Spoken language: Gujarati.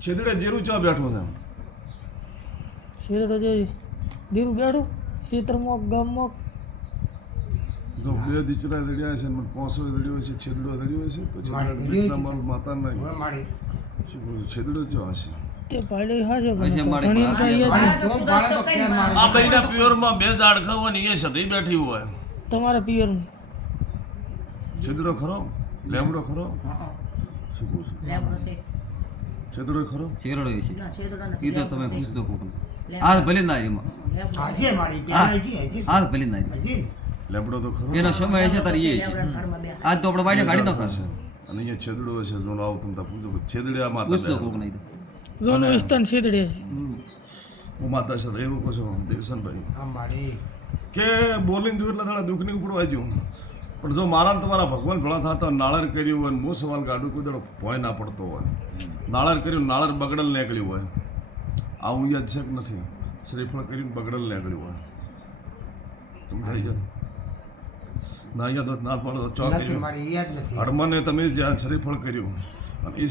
છેદડે જીરું ચા બેઠું છે છેદડો જે દીરું બેઠું ક્ષેત્રમાં ગામમાં જો બે દીચરા રડ્યા છે ને પોસડો રડ્યો છે છેદડો રડ્યો છે તો છેદડા મારું માતા નહીં શું કહું છેદડો ચા હશે તે પાડ્યો હાજર હશે મારી ઘણી પાસે. કાંઈ યાદ આ ભાઈના પિયરમાં બે ઝાડ ખાવાની એ સધી બેઠી હોય તમારા પિયરનું છેદડો ખરો લેમડો ખરો શું કહું છું છેદડો ખરો શેરડો છે એ તો તમે પૂછતો કોક આ ભલે ના એમાં આ ભલે ના લેમડો તો ખરો એનો સમય હશે તારે એ છે આજ તો આપણે વાડે કાઢી નાખો છે અને અહીંયા છેદડો હશે જો આવતું તો પૂછો છેદડે આ માતા પૂછતો બેઠા. કોક નહીં તો જોનું વિસ્તાર છેદડે છે હું માતા સાથે એવું કહું છું દેવસનભાઈ કે બોલીને જોયું એટલે થોડા દુઃખની ઉપડવા ગયું પણ જો મારા ને તમારા ભગવાન ભેળા થતા નાળર કર્યું હોય ને હું સવાલ કાઢું કોઈ દાડો ભોય ના પડતો હોય નાળર કર્યું નાળર બગડલ નીકળ્યું હોય આવું યાદ છે કે નથી શ્રીફળ કર્યું બગડલ નીકળ્યું હોય તમે થઈ જાય ના યાદ હોત ના પડો ચોક હડમાને તમે જ્યાં શ્રીફળ કર્યું અને એ